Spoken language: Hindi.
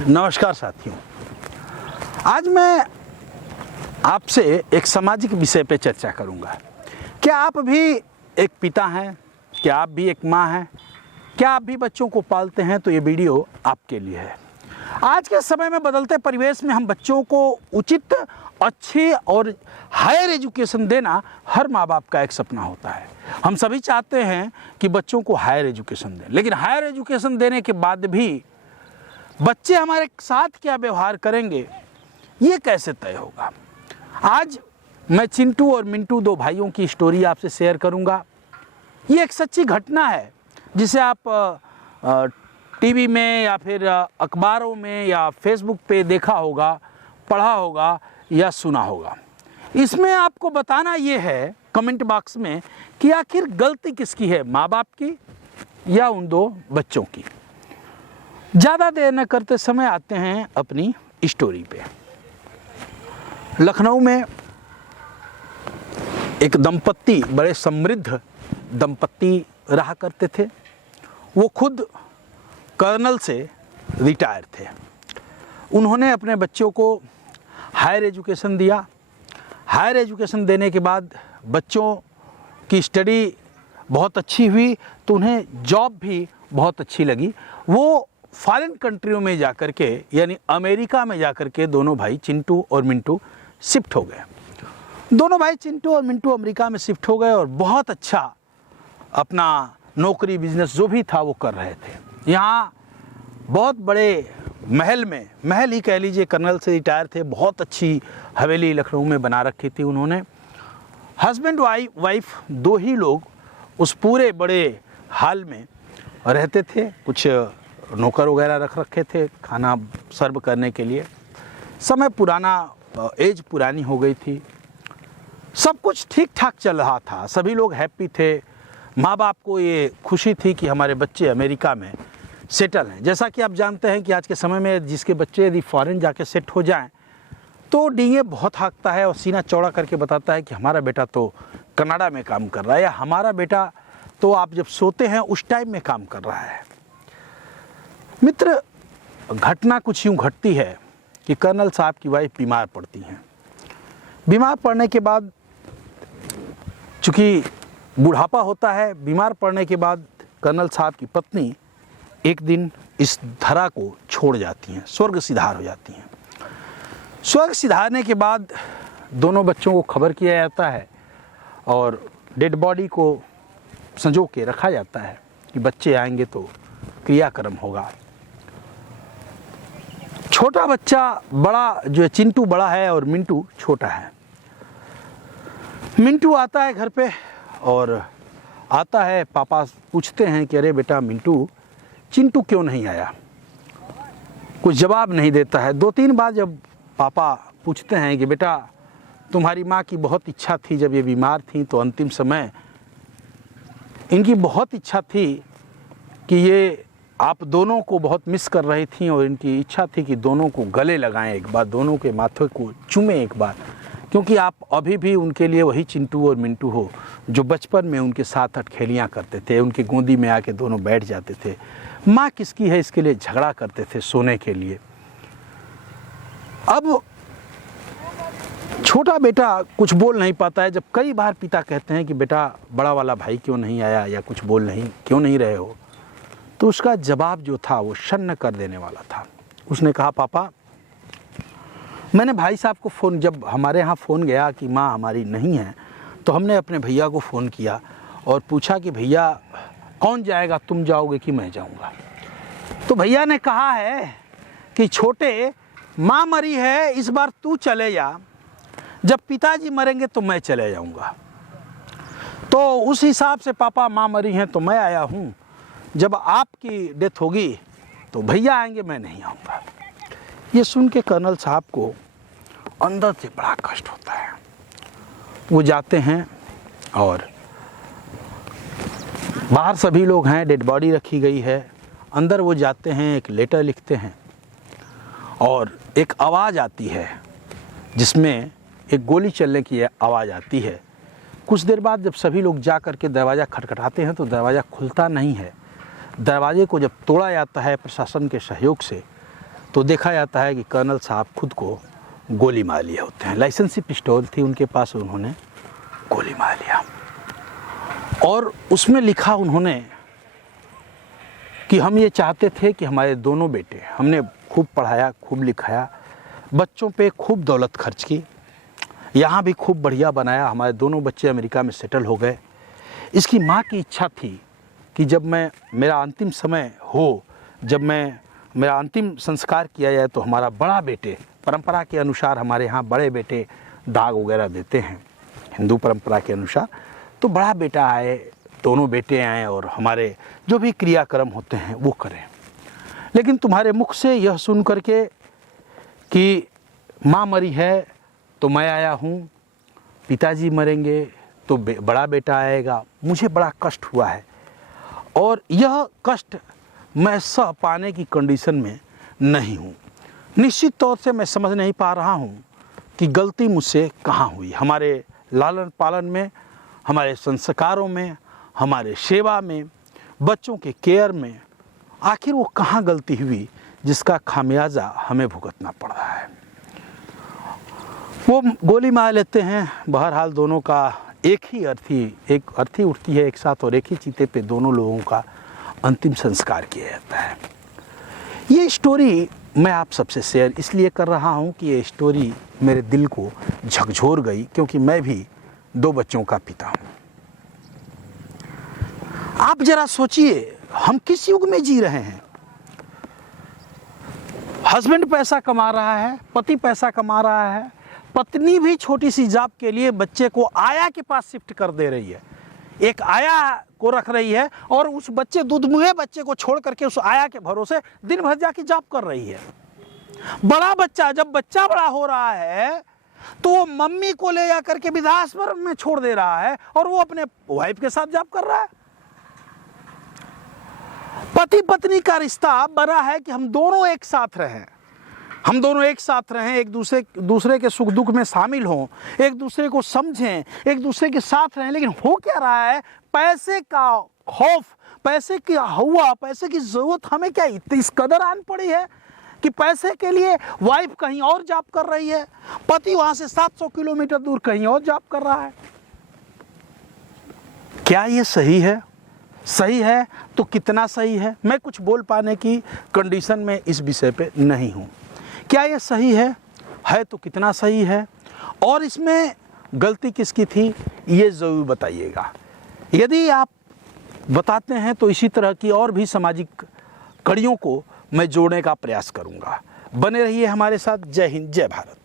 नमस्कार साथियों, आज मैं आपसे एक सामाजिक विषय पे चर्चा करूंगा। क्या आप भी एक पिता हैं? क्या आप भी एक माँ हैं? क्या आप भी बच्चों को पालते हैं? तो ये वीडियो आपके लिए है। आज के समय में बदलते परिवेश में हम बच्चों को उचित, अच्छी और हायर एजुकेशन देना हर माँ बाप का एक सपना होता है। हम सभी चाहते हैं कि बच्चों को हायर एजुकेशन दें, लेकिन हायर एजुकेशन देने के बाद भी बच्चे हमारे साथ क्या व्यवहार करेंगे, ये कैसे तय होगा। आज मैं चिंटू और मिंटू, दो भाइयों की स्टोरी आपसे शेयर करूंगा। ये एक सच्ची घटना है जिसे आप टीवी में या फिर अखबारों में या फेसबुक पे देखा होगा, पढ़ा होगा या सुना होगा। इसमें आपको बताना ये है कमेंट बॉक्स में कि आखिर गलती किसकी है, माँ बाप की या उन दो बच्चों की। ज़्यादा देर न करते समय आते हैं अपनी स्टोरी पे। लखनऊ में एक दंपत्ति, बड़े समृद्ध दंपत्ति रहा करते थे। वो खुद कर्नल से रिटायर थे। उन्होंने अपने बच्चों को हायर एजुकेशन दिया। हायर एजुकेशन देने के बाद बच्चों की स्टडी बहुत अच्छी हुई तो उन्हें जॉब भी बहुत अच्छी लगी। वो फॉरेन कंट्रियों में जाकर के, यानी अमेरिका में जाकर के दोनों भाई चिंटू और मिंटू शिफ्ट हो गए। दोनों भाई चिंटू और मिंटू अमेरिका में शिफ्ट हो गए और बहुत अच्छा अपना नौकरी, बिजनेस जो भी था वो कर रहे थे। यहाँ बहुत बड़े महल ही कह लीजिए, कर्नल से रिटायर थे। बहुत अच्छी हवेली लखनऊ में बना रखी थी उन्होंने। हस्बैंड वाइफ दो ही लोग उस पूरे बड़े हॉल में रहते थे। कुछ नौकर वगैरह रख रखे थे खाना सर्व करने के लिए। समय पुराना, एज पुरानी हो गई थी। सब कुछ ठीक ठाक चल रहा था, सभी लोग हैप्पी थे। माँ बाप को ये खुशी थी कि हमारे बच्चे अमेरिका में सेटल हैं। जैसा कि आप जानते हैं कि आज के समय में जिसके बच्चे यदि फॉरेन जाके सेट हो जाएं तो डींगे बहुत हाँकता है और सीना चौड़ा करके बताता है कि हमारा बेटा तो कनाडा में काम कर रहा है, या हमारा बेटा तो आप जब सोते हैं उस टाइम में काम कर रहा है। मित्र, घटना कुछ यूँ घटती है कि कर्नल साहब की वाइफ बीमार पड़ती हैं। बीमार पड़ने के बाद, चूँकि बुढ़ापा होता है, बीमार पड़ने के बाद कर्नल साहब की पत्नी एक दिन इस धरा को छोड़ जाती हैं, स्वर्ग सिधार हो जाती हैं। स्वर्ग सिधारने के बाद दोनों बच्चों को खबर किया जाता है और डेड बॉडी को संजो के रखा जाता है कि बच्चे आएंगे तो क्रियाक्रम होगा। छोटा बच्चा, बड़ा जो है चिंटू बड़ा है और मिंटू छोटा है। मिंटू आता है घर पे और आता है, पापा पूछते हैं कि अरे बेटा मिंटू, चिंटू क्यों नहीं आया? कुछ जवाब नहीं देता है। 2-3 बार जब पापा पूछते हैं कि बेटा तुम्हारी माँ की बहुत इच्छा थी, जब ये बीमार थी तो अंतिम समय इनकी बहुत इच्छा थी कि ये आप दोनों को बहुत मिस कर रही थी और इनकी इच्छा थी कि दोनों को गले लगाएं एक बार, दोनों के माथे को चूमें एक बार, क्योंकि आप अभी भी उनके लिए वही चिंटू और मिंटू हो जो बचपन में उनके साथ अटखेलियाँ करते थे, उनकी गोदी में आके दोनों बैठ जाते थे। माँ किसकी है इसके लिए झगड़ा करते थे सोने के लिए। अब छोटा बेटा कुछ बोल नहीं पाता है। जब कई बार पिता कहते हैं कि बेटा बड़ा वाला भाई क्यों नहीं आया या कुछ क्यों नहीं रहे हो, तो उसका जवाब जो था वो शन्न कर देने वाला था। उसने कहा, पापा मैंने भाई साहब को फ़ोन, जब हमारे यहाँ फ़ोन गया कि माँ हमारी नहीं है, तो हमने अपने भैया को फ़ोन किया और पूछा कि भैया कौन जाएगा, तुम जाओगे कि मैं जाऊँगा? तो भैया ने कहा है कि छोटे, माँ मरी है, इस बार तू चले जा, जब पिताजी मरेंगे तो मैं चले जाऊँगा। तो उस हिसाब से पापा, माँ मरी हैं तो मैं आया हूँ, जब आपकी डेथ होगी तो भैया आएंगे, मैं नहीं आऊँगा। ये सुन के कर्नल साहब को अंदर से बड़ा कष्ट होता है। वो जाते हैं और बाहर सभी लोग हैं, डेड बॉडी रखी गई है। अंदर वो जाते हैं, एक लेटर लिखते हैं और एक आवाज़ आती है जिसमें एक गोली चलने की आवाज़ आती है। कुछ देर बाद जब सभी लोग जा कर के दरवाज़ा खटखटाते हैं तो दरवाज़ा खुलता नहीं है। दरवाजे को जब तोड़ा जाता है प्रशासन के सहयोग से, तो देखा जाता है कि कर्नल साहब खुद को गोली मार लिए होते हैं। लाइसेंसी पिस्तौल थी उनके पास, उन्होंने गोली मार लिया। और उसमें लिखा उन्होंने कि हम ये चाहते थे कि हमारे दोनों बेटे, हमने खूब पढ़ाया, खूब लिखाया, बच्चों पे खूब दौलत खर्च की, यहाँ भी खूब बढ़िया बनाया, हमारे दोनों बच्चे अमेरिका में सेटल हो गए। इसकी माँ की इच्छा थी कि जब मेरा अंतिम समय हो, जब मेरा अंतिम संस्कार किया जाए तो हमारा बड़ा बेटे, परंपरा के अनुसार हमारे यहाँ बड़े बेटे दाग वगैरह देते हैं हिंदू परंपरा के अनुसार, तो बड़ा बेटा आए, दोनों बेटे आए और हमारे जो भी क्रियाक्रम होते हैं वो करें। लेकिन तुम्हारे मुख से यह सुन करके कि माँ मरी है तो मैं आया हूँ, पिताजी मरेंगे तो बड़ा बेटा आएगा, मुझे बड़ा कष्ट हुआ है और यह कष्ट मैं सह पाने की कंडीशन में नहीं हूँ। निश्चित तौर से मैं समझ नहीं पा रहा हूँ कि गलती मुझसे कहाँ हुई, हमारे लालन पालन में, हमारे संस्कारों में, हमारे सेवा में, बच्चों के केयर में, आखिर वो कहाँ गलती हुई जिसका खामियाजा हमें भुगतना पड़ रहा है। वो गोली मार लेते हैं। बहरहाल दोनों का एक अर्थी उठती है एक साथ और एक ही चीते पे दोनों लोगों का अंतिम संस्कार किया जाता है। ये स्टोरी मैं आप सबसे शेयर इसलिए कर रहा हूँ कि ये स्टोरी मेरे दिल को झकझोर गई, क्योंकि मैं भी 2 बच्चों का पिता हूँ। आप जरा सोचिए हम किस युग में जी रहे हैं। हस्बैंड पैसा कमा रहा है, पति पैसा कमा रहा है, पत्नी भी छोटी सी जॉब के लिए बच्चे को आया के पास शिफ्ट कर दे रही है, एक आया को रख रही है और उस बच्चे दूधमुहे बच्चे को छोड़ करके उस आया के भरोसे दिन भर जाके जॉब कर रही है। बड़ा बच्चा, जब बच्चा बड़ा हो रहा है तो वो मम्मी को ले जाकर के वृद्धाश्रम में छोड़ दे रहा है और वो अपने वाइफ के साथ जॉब कर रहा है। पति पत्नी का रिश्ता बना है कि हम दोनों एक साथ रहें, हम दोनों एक साथ रहें, एक दूसरे के सुख दुख में शामिल हों, एक दूसरे को समझें, एक दूसरे के साथ रहें। लेकिन हो क्या रहा है, पैसे का खौफ, पैसे की हवा, पैसे की ज़रूरत हमें क्या इस कदर आन पड़ी है कि पैसे के लिए वाइफ कहीं और जॉब कर रही है, पति वहाँ से 700 किलोमीटर दूर कहीं और जॉब कर रहा है। क्या ये सही है? सही है तो कितना सही है? मैं कुछ बोल पाने की कंडीशन में इस विषय पे नहीं हूँ। क्या ये सही है तो कितना सही है, और इसमें गलती किसकी थी ये ज़रूर बताइएगा। यदि आप बताते हैं तो इसी तरह की और भी सामाजिक कड़ियों को मैं जोड़ने का प्रयास करूंगा। बने रहिए हमारे साथ। जय हिंद, जय भारत।